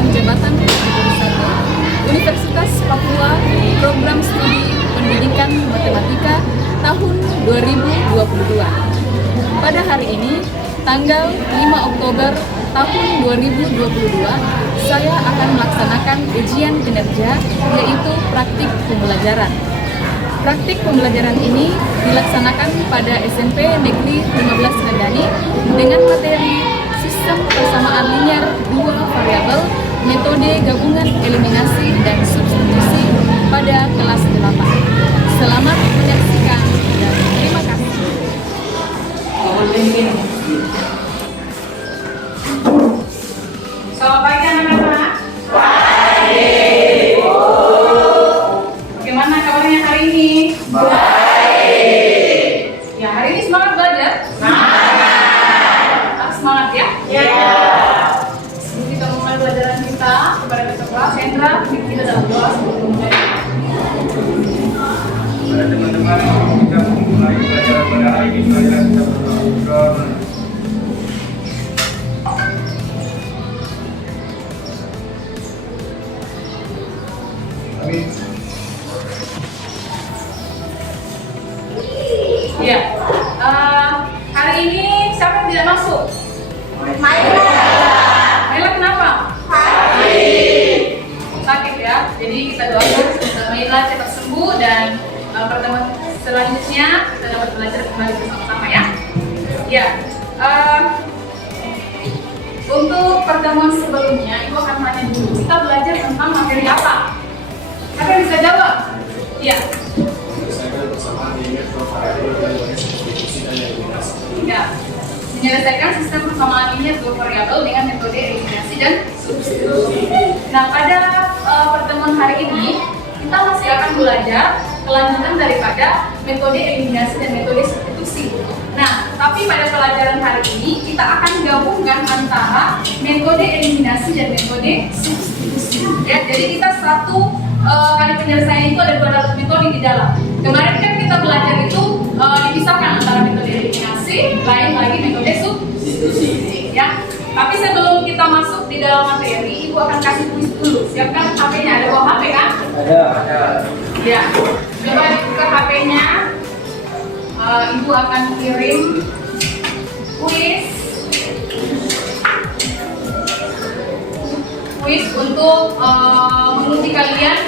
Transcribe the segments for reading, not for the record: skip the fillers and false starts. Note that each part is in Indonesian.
Jalan Jabatan Kategori 1 Universitas Papua Program Studi Pendidikan Matematika tahun 2022. Pada hari ini, tanggal 5 Oktober tahun 2022, saya akan melaksanakan ujian kinerja, yaitu praktik pembelajaran. Praktik pembelajaran ini dilaksanakan pada SMP Negeri 15 Kendani dengan materi sistem persamaan linear dua variabel, metode gabungan eliminasi dan substitusi pada kelas 8. Selamat menyaksikan dan terima kasih. Selamat pagi anak-anak. Bagaimana kabarnya hari ini? Baik. Ya, hari ini semangat belajar? Semangat ya? Ya. Sebelum kita mulai pelajaran kita, kepada ketua Sandra, kita dalam doa sebelum mulai. Pada teman-teman, kita mulai pelajaran pada hari ini. Pelajaran kita berdoa. Amin. Ya. Hari ini siapa yang tidak masuk? Maila kenapa? Sakit ya. Jadi kita doakan semoga Maila cepat sembuh dan pertemuan selanjutnya kita dapat belajar kembali bersama-sama ya. Ya. Untuk pertemuan sebelumnya, Ibu akan tanya dulu. Kita belajar tentang materi apa? Siapa yang bisa jawab? Iya. Menyelesaikan persamaan linear dua variabel dengan substitusi dan eliminasi. Ya. Menyelesaikan sistem persamaan linear dua variabel dengan metode eliminasi dan substitusi. Nah, pada pertemuan hari ini kita masih akan belajar kelanjutan daripada metode eliminasi dan metode substitusi. Nah, tapi pada pelajaran hari ini kita akan gabungkan antara metode eliminasi dan metode substitusi. Ya, jadi kita satu kali penyelesaian itu ada dua metode di dalam. Kemarin kan kita belajar itu dipisahkan antara metode eliminasi, lain lagi metode substitusi. Ya. Tapi sebelum kita masuk di dalam materi, Ibu akan kasih tulis dulu. Siapkan HP-nya, ada bawa HP kan? Ada. Ya. Coba dibuka HP-nya. Ibu akan kirim kuis untuk menguji kalian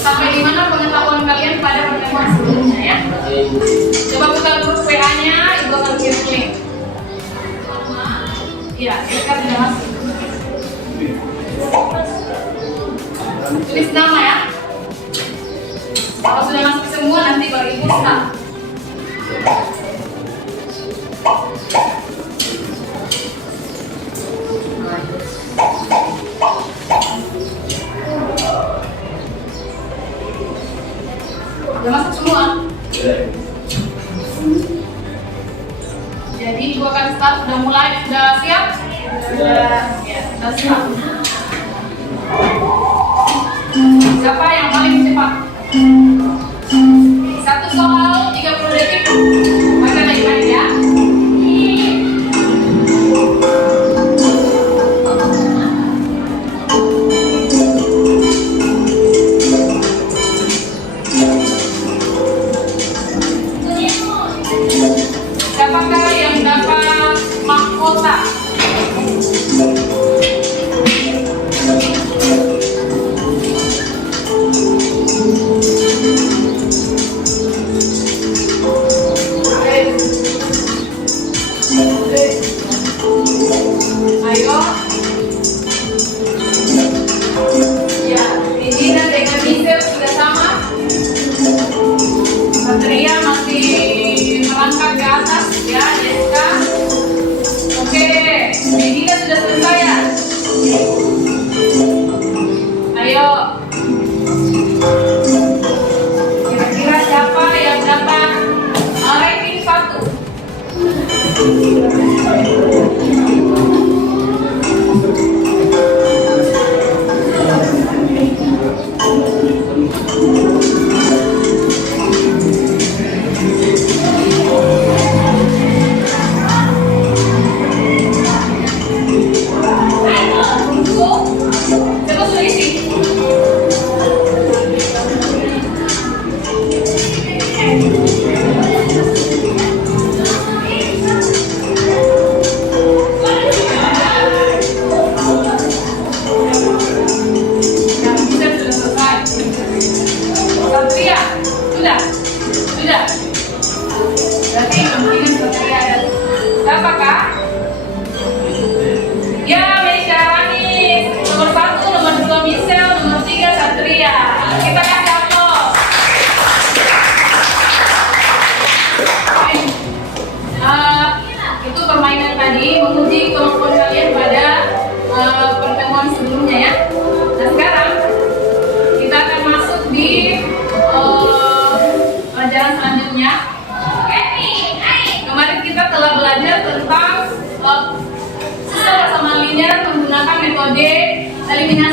sampai di mana pengetahuan kalian pada pertemuan sebelumnya ya. Coba buka grup WA-nya, Ibu akan kirim link. Iya, silakan sudah masuk. Tulis nama ya. Kalau sudah masuk semua nanti baru Ibu start. Udah masuk semua? Jadi Ibu akan start, sudah mulai, sudah siap? Sudah. Ya, sudah siap. Siapa yang paling cepat? Satu soal 30 detik. Baca baik-baik ya. Siapakah yang dapat mahkota?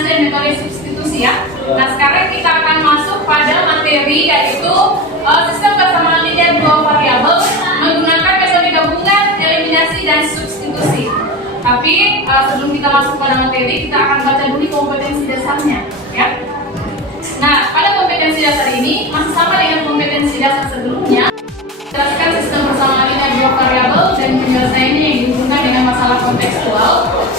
dan metode substitusi ya. Nah sekarang kita akan masuk pada materi yaitu sistem persamaan linear dua variabel menggunakan metode gabungan, eliminasi dan substitusi. Tapi sebelum kita masuk pada materi, kita akan baca dulu kompetensi dasarnya ya. Nah pada kompetensi dasar ini masih sama dengan kompetensi dasar sebelumnya. Jelaskan sistem persamaan linear dua variabel dan penyelesaiannya yang dihubungkan dengan masalah kontekstual.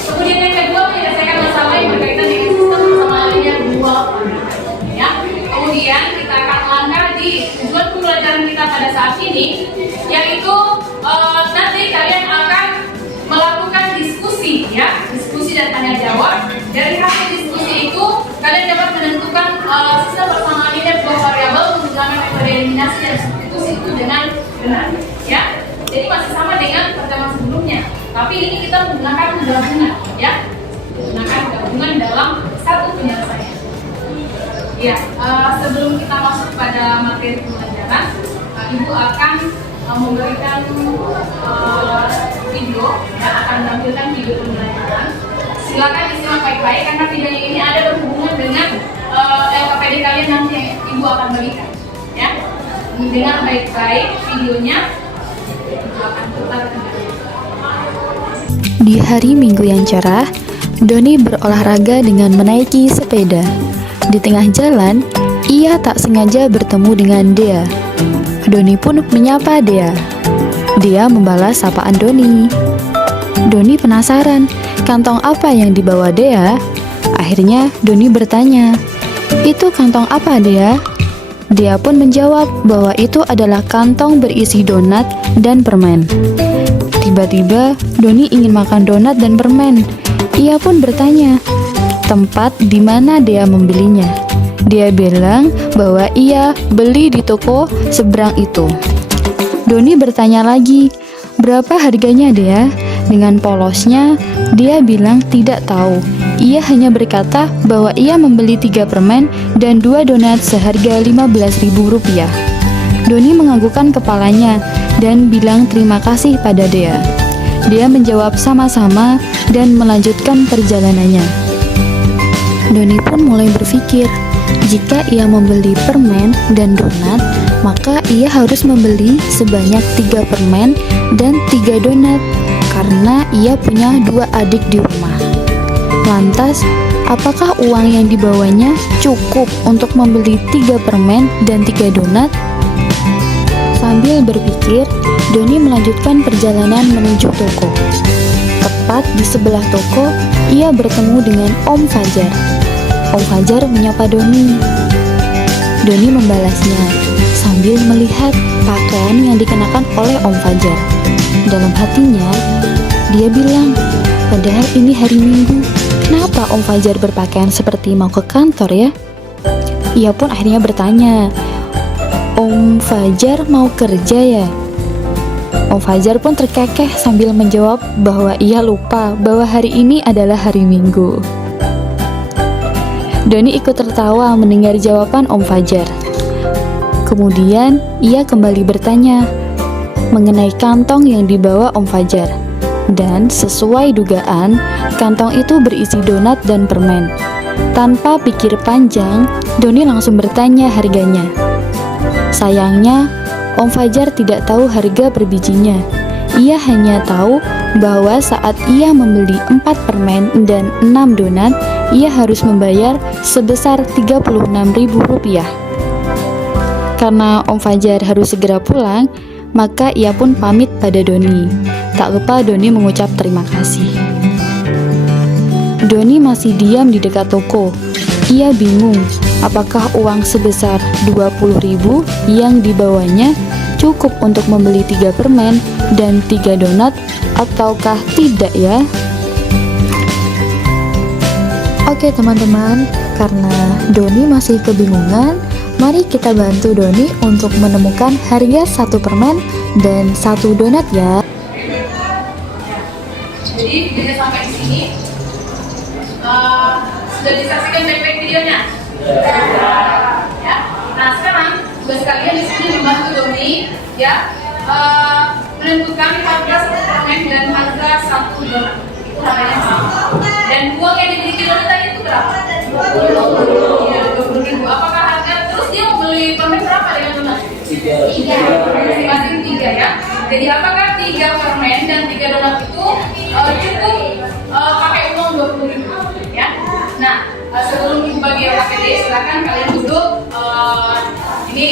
Kemudian yang kedua menyelesaikan masalah yang berkaitan dengan sistem persamaan linear dua variabel. Ya. Kemudian kita akan melangkah di tujuan pembelajaran kita pada saat ini, yaitu nanti kalian akan melakukan diskusi, ya, diskusi dan tanya jawab. Dari hasil diskusi itu kalian dapat menentukan sistem persamaan linear dua variabel menggunakan metode eliminasi dan substitusi itu dengan benar, ya. Jadi masih sama dengan pertemuan sebelumnya, tapi ini kita menggunakan gabungan, ya, menggunakan gabungan dalam satu penyelesaian. Ya, sebelum kita masuk pada materi pembelajaran, Ibu akan memberikan video, ya, akan menampilkan video pembelajaran. Silakan disimak baik-baik karena videonya ini ada berhubungan dengan LKPD kalian nanti yang Ibu akan berikan, ya. Dengar baik-baik videonya. Di hari Minggu yang cerah, Doni berolahraga dengan menaiki sepeda. Di tengah jalan, ia tak sengaja bertemu dengan Dea. Doni pun menyapa Dea. Dea membalas sapaan Doni. Doni penasaran, kantong apa yang dibawa Dea? Akhirnya Doni bertanya, "Itu kantong apa, Dea?" Dia pun menjawab bahwa itu adalah kantong berisi donat dan permen. Tiba-tiba, Doni ingin makan donat dan permen. Ia pun bertanya, tempat di mana dia membelinya. Dia bilang bahwa ia beli di toko seberang itu. Doni bertanya lagi, berapa harganya, Dea? Dengan polosnya, dia bilang tidak tahu. Ia hanya berkata bahwa ia membeli 3 permen dan 2 donat seharga Rp15.000. Doni menganggukkan kepalanya dan bilang terima kasih pada Dea. Dia menjawab sama-sama dan melanjutkan perjalanannya. Doni pun mulai berpikir, jika ia membeli permen dan donat, maka ia harus membeli sebanyak 3 permen dan 3 donat karena ia punya 2 adik di rumah. Lantas, apakah uang yang dibawanya cukup untuk membeli 3 permen dan 3 donat? Sambil berpikir, Doni melanjutkan perjalanan menuju toko. Tepat di sebelah toko, ia bertemu dengan Om Fajar. Om Fajar menyapa Doni. Doni membalasnya sambil melihat pakaian yang dikenakan oleh Om Fajar. Dalam hatinya, dia bilang, padahal ini hari Minggu, kenapa Om Fajar berpakaian seperti mau ke kantor ya? Ia pun akhirnya bertanya, Om Fajar mau kerja ya? Om Fajar pun terkekeh sambil menjawab bahwa ia lupa bahwa hari ini adalah hari Minggu. Doni ikut tertawa mendengar jawaban Om Fajar. Kemudian ia kembali bertanya mengenai kantong yang dibawa Om Fajar. Dan sesuai dugaan, kantong itu berisi donat dan permen. Tanpa pikir panjang, Doni langsung bertanya harganya. Sayangnya, Om Fajar tidak tahu harga per bijinya. Ia hanya tahu bahwa saat ia membeli 4 permen dan 6 donat, ia harus membayar sebesar Rp36.000. Karena Om Fajar harus segera pulang, maka ia pun pamit pada Doni. Tak lupa Doni mengucap terima kasih. Doni masih diam di dekat toko. Ia bingung, apakah uang sebesar Rp20.000 yang dibawanya cukup untuk membeli 3 permen dan 3 donat ataukah tidak ya? Oke teman-teman, karena Doni masih kebingungan, mari kita bantu Doni untuk menemukan harga 1 permen dan 1 donat ya. Jadi video sampai di sini sudah disaksikan baik-baik videonya. Ya. Nah sekarang tugas kalian di sini membantu Doni, ya, menentukan harga 1 permen dan harga 1 donat. Itu harganya sama. Dan uang yang dimiliki Doni tadi itu berapa? Masing-masing 3 ya. Jadi apakah 3 permen dan 3 donat itu cukup pakai uang 20.000 ya? Nah, sebelum ibu bagi yang pakai D, silakan kalian duduk. Ini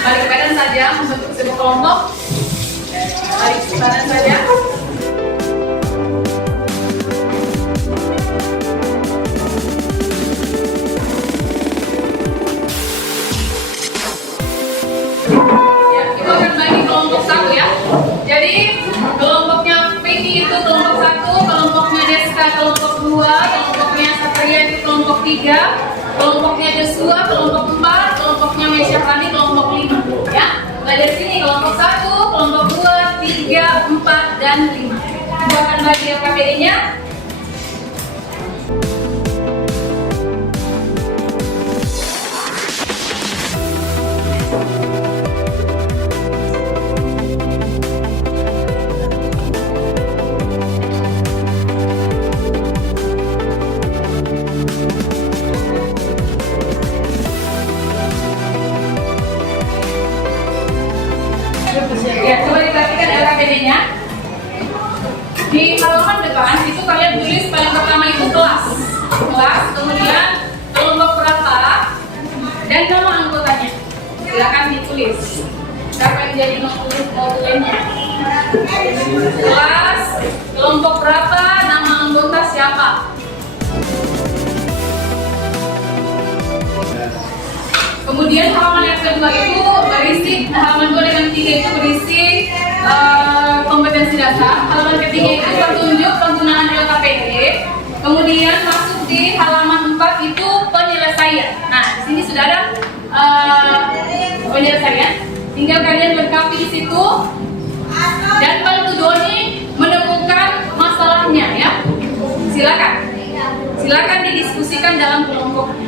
balik ke badan saja, membentuk sebuah kelompok. Balik ke badan saja. Ya, ibu akan bagi kelompok 1 ya. Jadi kelompoknya Vicky itu kelompok 1, kelompoknya Deska kelompok 2, kelompoknya Satria itu kelompok 3, kelompoknya Joshua kelompok 4, kelompoknya Mesyahrani kelompok 5 ya. Mulai dari sini kelompok 1, kelompok 2, 3, 4 dan 5. Ibu akan bagi KPD-nya. Ya, coba diperhatikan LKPD-nya. Di halaman depan itu kalian tulis paling pertama itu kelas, kemudian kelompok berapa dan nama anggotanya. Silakan ditulis. Siapa yang jadi tulisnya? Kelas, kelompok berapa, nama anggota siapa. Kemudian halaman yang kedua itu berisi, halaman 2 dengan 3 itu berisi kompetensi dasar. Halaman ketiga itu petunjuk penggunaan LKPD. Kemudian masuk di halaman 4 itu penyelesaian. Nah, di sini sudah ada penyelesaian. Tinggal kalian lengkapi di situ. Dan bantu Doni menemukan masalahnya ya. Silakan didiskusikan dalam kelompoknya.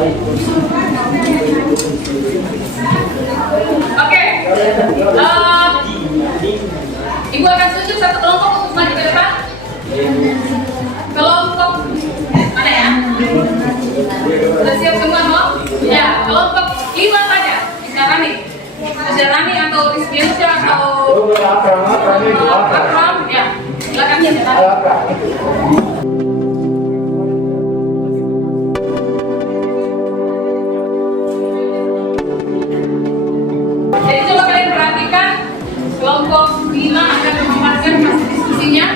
Oke. Ibu akan tunjuk satu kelompok untuk maju ke depan. Kelompok mana ya? Sudah siap semua, no? Ya, kelompok 5 saja. Rizarani atau Rizkyusya atau Akram, ya. Silakan ya. Jadi coba kalian perhatikan kelompok 5 akan memaparkan hasil diskusinya.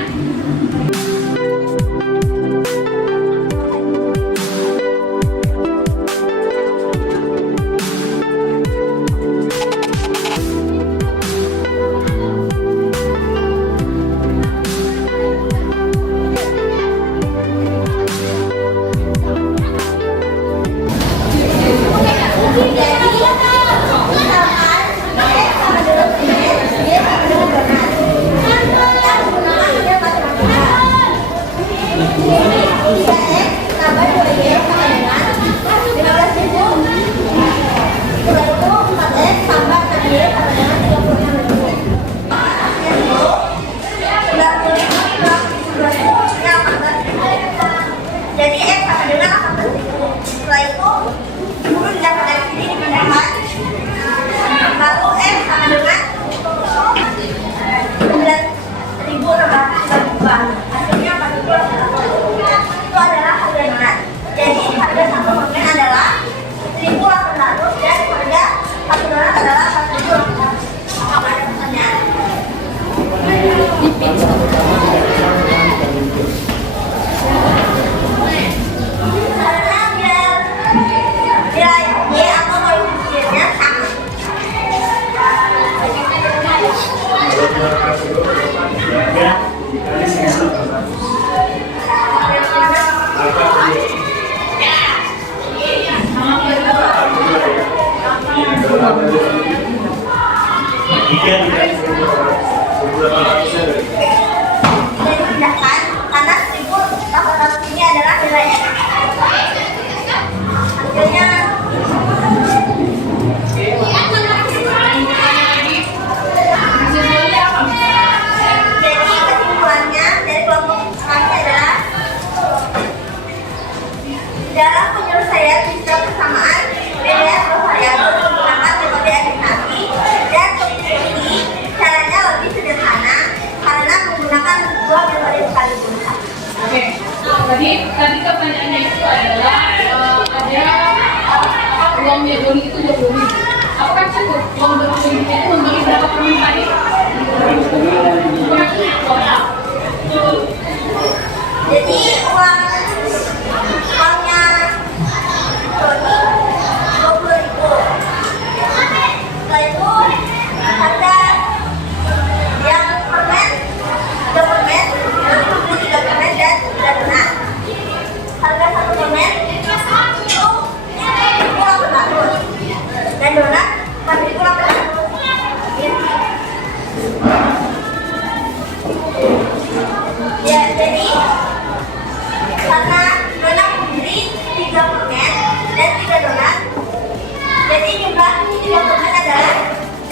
Jadi sama dengan 18.000. Setelah itu guru dapat dari sini dipindahkan. Lalu sama dengan 9.632. Hasilnya 42. Itu adalah harga donat. Jadi harga satu permen adalah 1.800 dan harga satu donat adalah 4.800. Apakah ada pertanyaan? Dipindahkan karena 1.800 ini adalah nilai X. Hasilnya jadi kesimpulannya dari kelompok kami adalah dalam penyelesaian sistem persamaan nilai bervariabel menggunakan metode eliminasi dan substitusi caranya lebih sederhana karena menggunakan dua metode sekaligus. Oke, tadi pertanyaannya itu adalah ada uangnya Doni itu 20.000. Apakah cukup uang 20.000 itu membeli berapa permen tadi? Kurang total. Jadi uangnya Doni 20.000. Setelah itu harga yang permen 3 permen, Doni membeli 3 permen dan 3 donat. Harga satu permen itu 1.800 dan donat 4.800. Ya, jadi karena donat membeli 3 permen dan 3 donat, jadi jumlah 3 permen adalah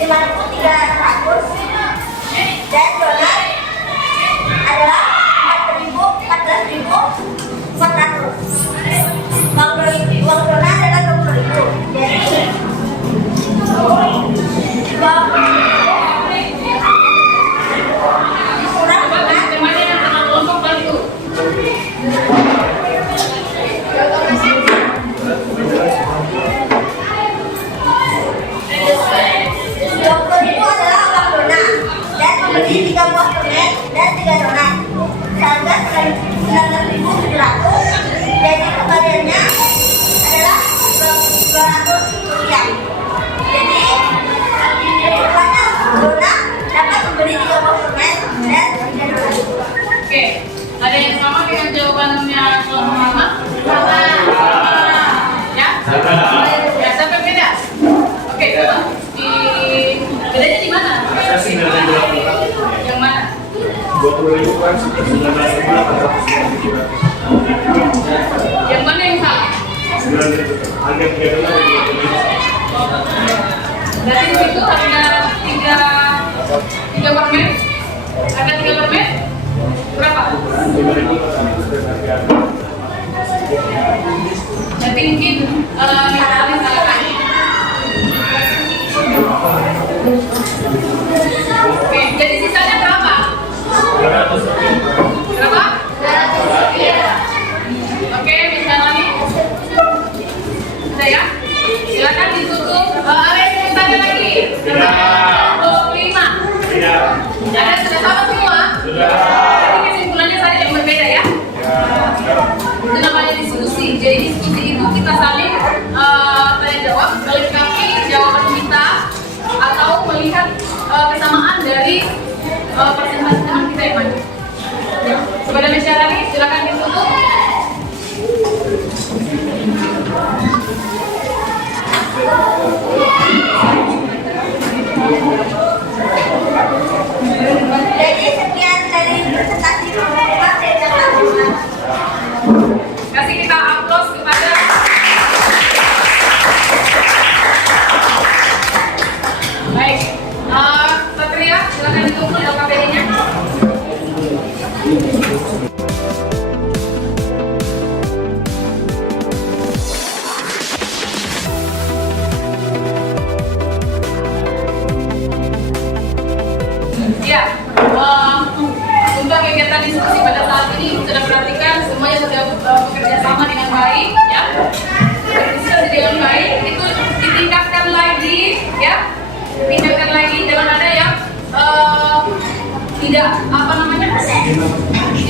5.300 dan donat adalah 14.400. Uang donat adalah 20.000. Jadi kurang donat. Mana yang akan kelompok tadi itu? Itu adalah uang donat dan membeli 3 buah permen dan 3 donat. Harga 9.700. Jadi kembaliannya adalah 200 rupiah. Jadi kesimpulannya donat dapat membeli 3 buah permen dan 3 donat. Oke, ada yang sama dengan jawabannya kelompok lama? Ya? Ya, sampai beda. Oke, coba. Bedanya di mana? Yang mana? 20.000 kan 19.800. Yang mana yang salah? 9.800. Harga 3 dolar di Indonesia. Berarti di situ harga 3 permen. Harga 3 permen berapa? 5.000 harga. Nanti mungkin misalnya salah. Oke, jadi sisanya berapa? 200 rupiah. Berapa? 200 rupiah. Oke, misalnya nih. Sudah ya? Silakan ditutup. Ada yang mau tanya lagi? 25. Iya. Ada sudah sama semua? Sudah. Jadi kesimpulannya saja yang berbeda ya? Itu namanya diskusi. Jadi diskusi itu kita saling tanya jawab, melengkapi jawaban kita atau melihat kesamaan dari presentasi teman kita yang mana. Ya. Kepada masyarakat silakan ditutup. Jadi sekian dari presentasi pengumuman dari Jakarta. Kasih kita aplaus kepada baik. Satria, silakan ditutup LKPD-nya. Ya, untuk kegiatan diskusi pada saat ini sudah perhatikan semuanya sudah bekerja sama dengan baik, ya. Berdiskusi dengan baik, itu ditingkatkan lagi, ya. Tingkatkan lagi, jangan ada yang tidak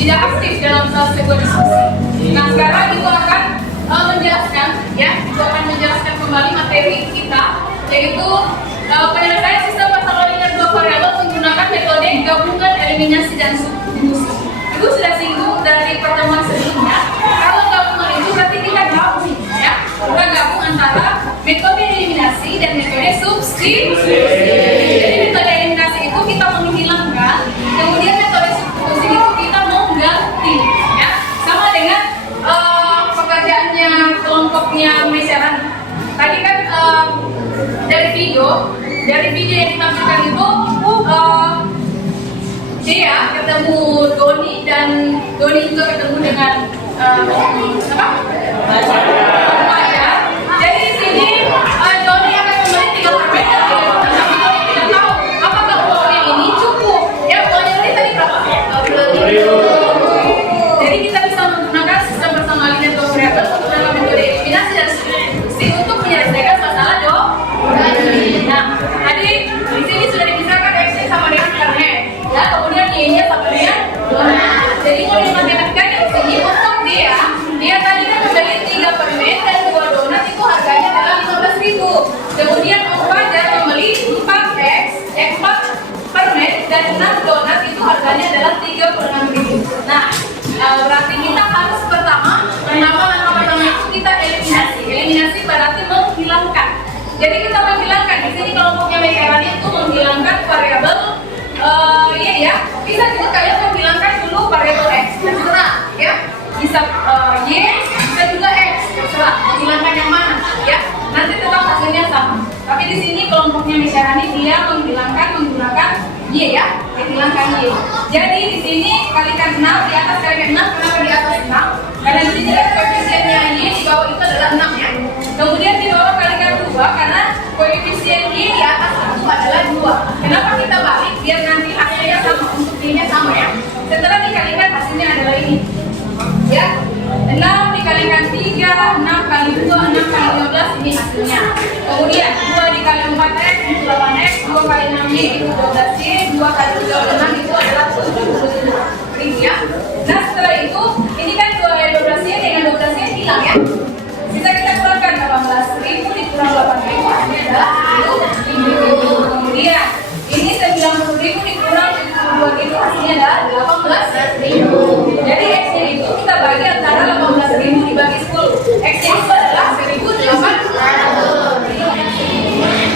tidak aktif dalam sebuah diskusi. Nah sekarang itu akan menjelaskan, ya, itu akan menjelaskan kembali materi kita, yaitu penyelesaian sistem masalah linear dua variabel menggunakan metode gabungan eliminasi dan substitusi. Itu sudah singgung dari pertemuan sebelumnya. Kalau gabungan itu berarti kita gabung, ya, kita gabung antara metode eliminasi dan metode substitusi. Jadi metode eliminasi itu kita menghilangkan, kemudian metode substitusi itu kita mengganti, ya, sama dengan pekerjaannya kelompoknya Meseran. Tadi kan dari video yang ditampilkan itu dia ketemu Doni dan Doni juga ketemu dengan Fajar. Jadi di sini Doni akan membeli 3 permen dan tapi Doni tidak tahu apakah uangnya ini cukup. Ya, uangnya ini tadi berapa? 20.000. Jadi kita bisa menggunakan sistem bersama linear dua variabel menggunakan metode eliminasi dan substitusi untuk menyelesaikan masalah dong. Nah, tadi di sini sudah dipisahkan X-nya sama dengan permen, ya, kemudian Y-nya sama dengan donat. Jadi kalau dimatematikkan di sini untuk dia tadi kan membeli 3 permen dan 2 donat itu harganya adalah 15.000. Kemudian Fajar membeli 4 permen dan 6 donat itu harganya adalah 36.000. Nah, berarti kita harus pertama itu kita eliminasi berarti menghilangkan. Jadi kita menghilangkan di sini kelompoknya Meseran itu menghilangkan variabel ya, bisa juga kalian menghilangkan dulu variabel X, terserah, ya, bisa Y, bisa juga X, terserah, menghilangkan yang mana, ya, nanti tetap hasilnya sama. Tapi di sini kelompoknya Meseran ini dia menghilangkan menggunakan Y, ya, menghilangkan Y. Jadi di sini kalikan 6, di atas kalikan 6, kenapa di atas 6? Karena di sini kan koefisiennya Y di bawah itu adalah 6, ya. Kemudian di bawah kalikan 2 karena koefisien Y di atas itu adalah 2. Kenapa kita balik? Biar nanti hasilnya sama, untuk Y-nya sama, ya. Setelah dikalikan hasilnya adalah ini, ya. 6 dikalikan 3, 6 kali 2, 6 kali 15 ini hasilnya. Kemudian 2 dikali 4x itu 8x, 2 kali 6y itu 12y, 2 kali 36 itu adalah 70.000, ya. Nah setelah itu, ini kan 12y dengan 12y hilang, ya. Bisa kita kurangkan 18.000 dikurang 8.000 hasilnya adalah 7.000. Kemudian ini 90.000 dikurang 72.000 hasilnya adalah 18.000. Jadi X-nya itu kita bagi antara 18.000 dibagi 10. X-nya itu adalah 1.800.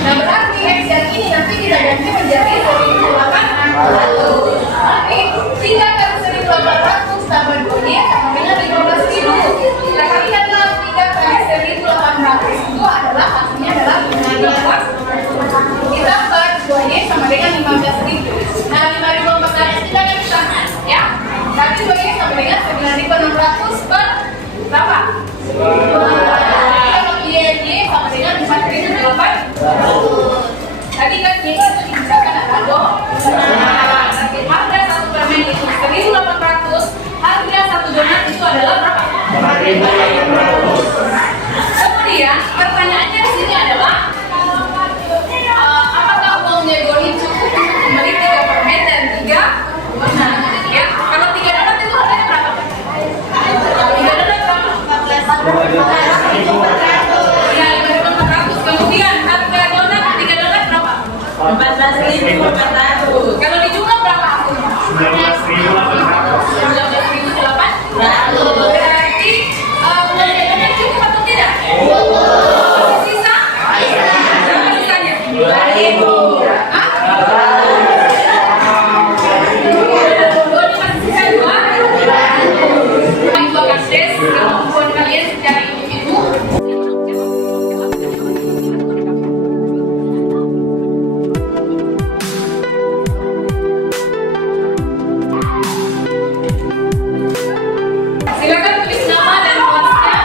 Nah berarti X yang ini nanti kita ganti menjadi 1.800. Tapi 3 kali 1.800 pertanyaannya di sini adalah apakah uangnya Doni cukup untuk membeli 3 permen dan 3 donat? Ya, kalau 3 donat itu harganya berapa? Kalau 3 donat berapa? 14.400. Ya, 14.400. Kemudian harga donat 3 donat berapa? 14.400. Kalau di jumlah berapa? 19.800. Berarti uangnya Doni cukup atau tidak? Masih sisa? Berapa sisanya? 2.000. Hah? Doni masih sisa 2.000. Ibu akan tes kemampuan kalian secara individu. Silakan tulis nama dan kelasnya.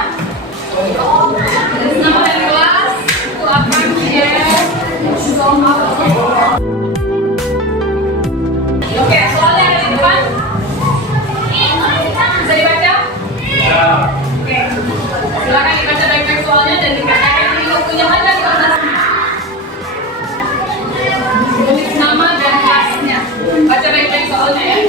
Tulis nama dan kelas. Aku akan share. Oke, soalnya ada di depan. Bisa dibaca? Oke. Silakan dibaca baik-baik soalnya dan dikerjakan di waktunya ada di atas. Tulis nama dan kelasnya. Baca baik-baik soalnya ya.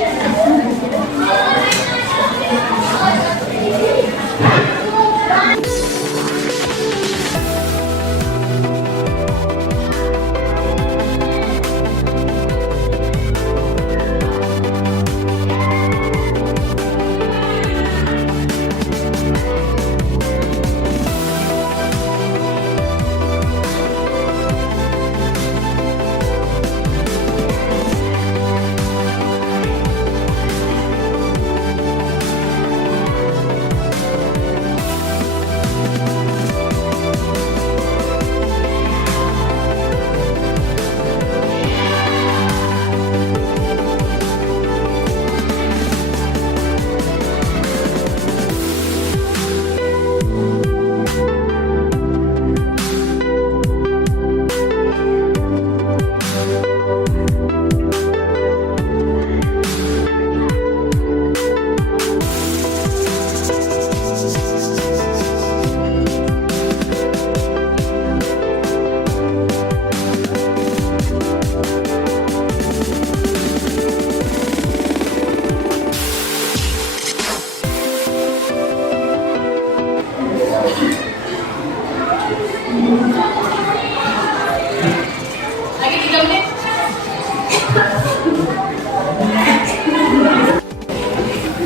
Lagi 3 menit.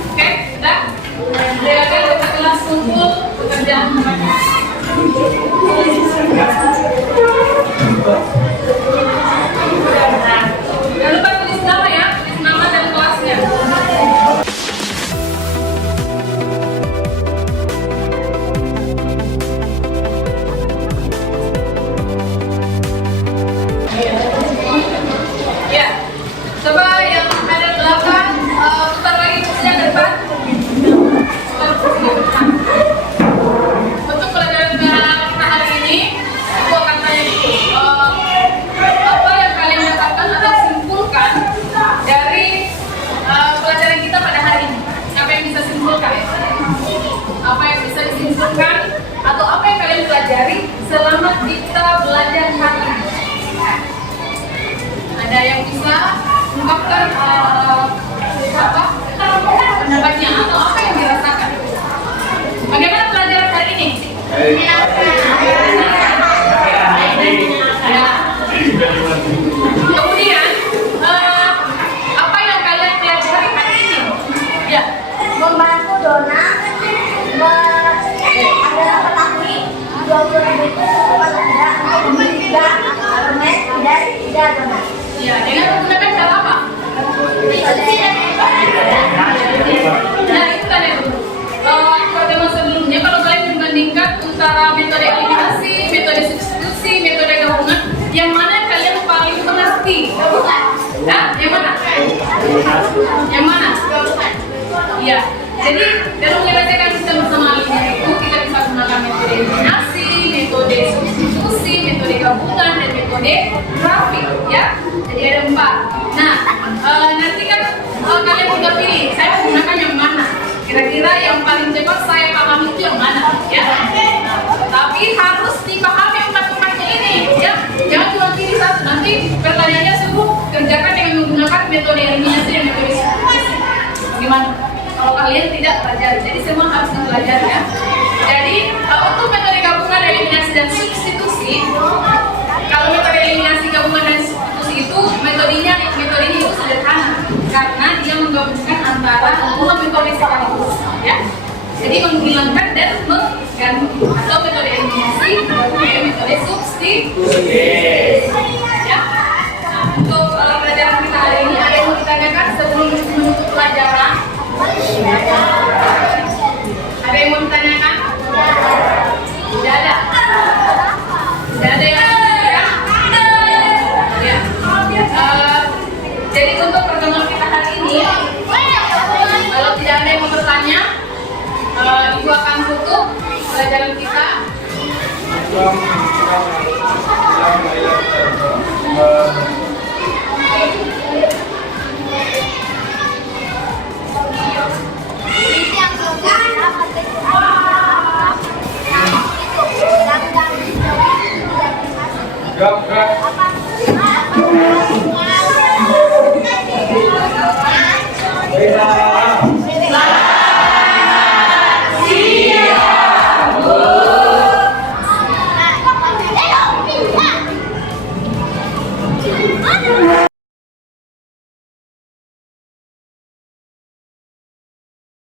Oke, sudah. Silakan kita kelas kumpul bekerja. Jangan lupa tulis nama ya, tulis nama dan kelasnya. Ya, coba yang ada belakang putar lagi kursinya ke depan. Putar kursinya ke depan. Untuk pelajaran kita hari ini, aku akan tanya dulu apa yang kalian dapatkan atau simpulkan dari pelajaran kita pada hari ini. Apa yang bisa simpulkan? Apa yang bisa disimpulkan atau apa yang kalian pelajari selama kita belajar hari ini? Ada yang bisa ungkapkan pendapatnya atau apa yang dirasakan? Bagaimana pelajaran hari ini? Ya. Kemudian apa yang kalian pelajari hari ini? Ya. Membantu Dona adalah petani 20.000 itu cukup atau tidak untuk membeli 3 permen dan 3 donat. Ya, dengan menggunakan cara apa? Nah, itu tadi dulu. Pertemuan sebelumnya kalau kalian membandingkan antara metode eliminasi, metode substitusi, metode gabungan, yang mana kalian paling mengerti? Nah, yang mana? Yang mana? Iya. Jadi dalam menyelesaikan sistem bersama alimnya itu kita bisa menggunakan metode eliminasi, metode substitusi, metode gabungan, dan metode grafik, ya. Jadi ada 4. Nah, nanti kan kalian tinggal pilih, saya menggunakan yang mana? Kira-kira yang paling cepat saya pahami itu yang mana, ya? Tapi harus dipahami metode eliminasi dan metode substitusi. Bagaimana? Kalau kalian tidak pelajari, jadi semua harus dipelajari ya. Jadi untuk metode gabungan eliminasi dan substitusi, kalau metode eliminasi gabungan dan substitusi itu metodenya itu sederhana karena dia menggabungkan antara dua metode sekaligus ya. Jadi menghilangkan dan mengganti atau metode eliminasi dan metode substitusi ya. Nah, untuk pelajaran kita hari ini ada yang mau ditanyakan sebelum menutup pelajaran? Ada yang mau ditanyakan? Tidak ada. Tidak ada yang ya. Jadi untuk pertemuan kita hari ini, kalau tidak ada yang mau bertanya, Ibu akan tutup pelajaran kita.